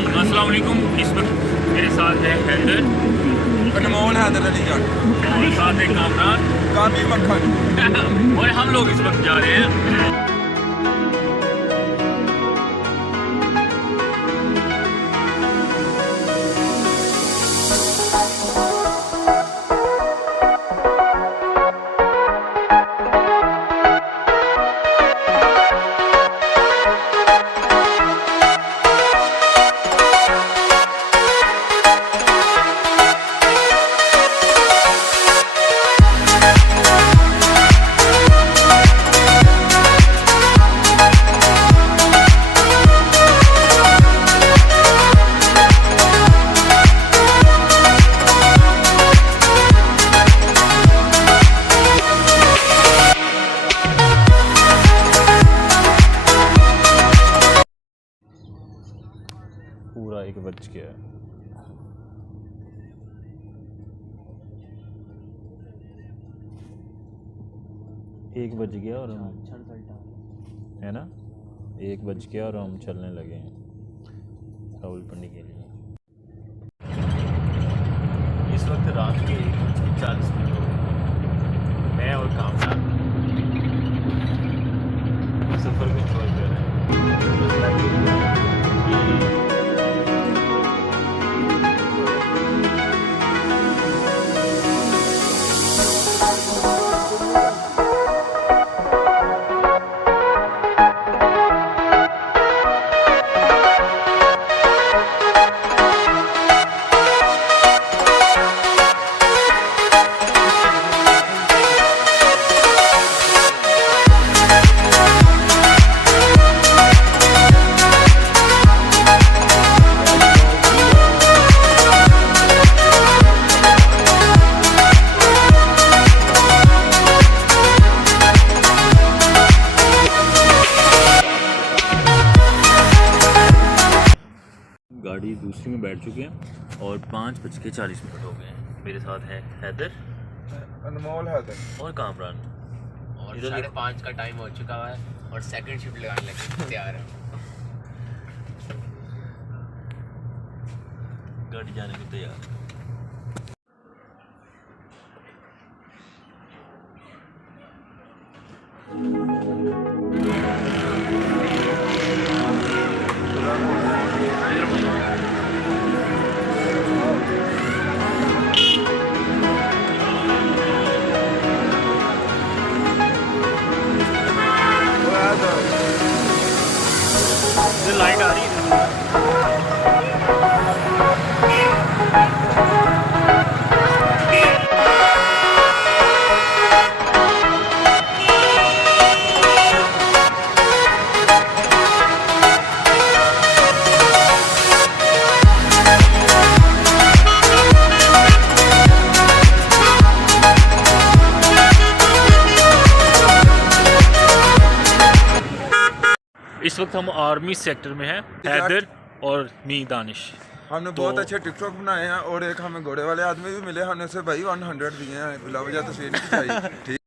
अस्सलाम वालेकुम। इस वक्त मेरे साथ है हैदर, अनमोल हैदर अली जान और साथ है कामरान कामी मक्खन और हम लोग इस वक्त जा रहे हैं पूरा 1 बज गया। एक बज गया और हम है ना 1 बज गया और हम चलने लगे हैं रावलपिंडी के लिए। इस वक्त रात के 1:40 हो गए। मैं और कामरान सफ़र में छोड़ दे रहे हैं। गाड़ी दूसरी में बैठ चुके हैं और 5:40 हो गए हैं। मेरे साथ है हैदर, अनमोल हैदर और कामरान। और 5:30 का टाइम हो चुका है और सेकंड शिफ्ट लगाने लगे तैयार है। गाड़ी जाने को तैयार है। लाइट आ रही है। इस वक्त हम आर्मी सेक्टर में हैं, हैदर और मी दानिश। हमने बहुत अच्छे टिकटॉक बनाए हैं और एक हमें घोड़े वाले आदमी भी मिले, हमने उसे भाई 100 दिए हैं, बिला वजह तस्वीर नहीं खिंचाई। ठीक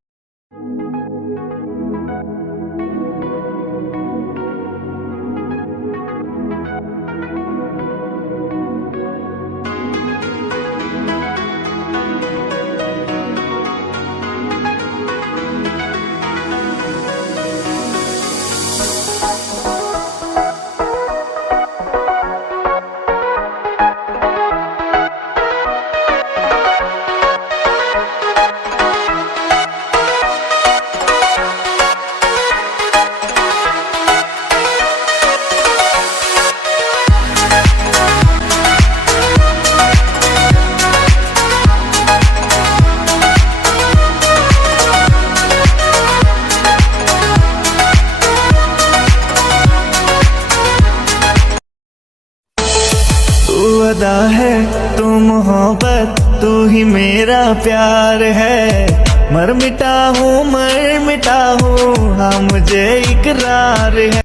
खुदा है तू मोहब्बत, तू ही मेरा प्यार है। मर मिटा हूँ हाँ मुझे इकरार है।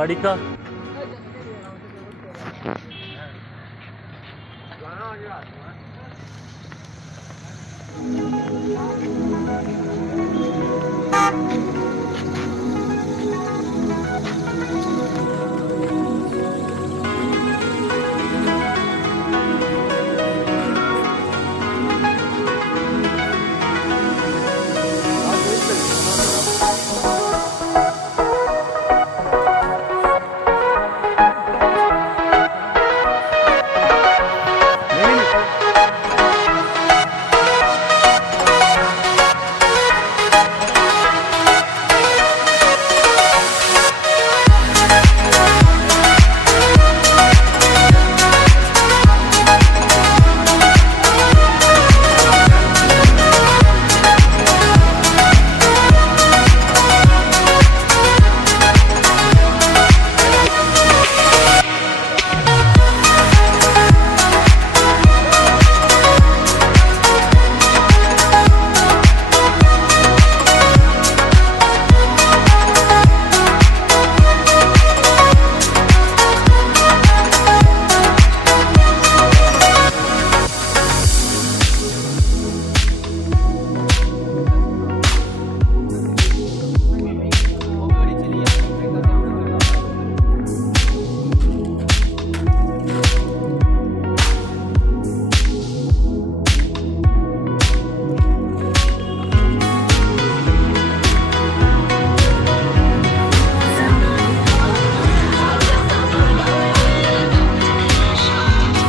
गाड़ी का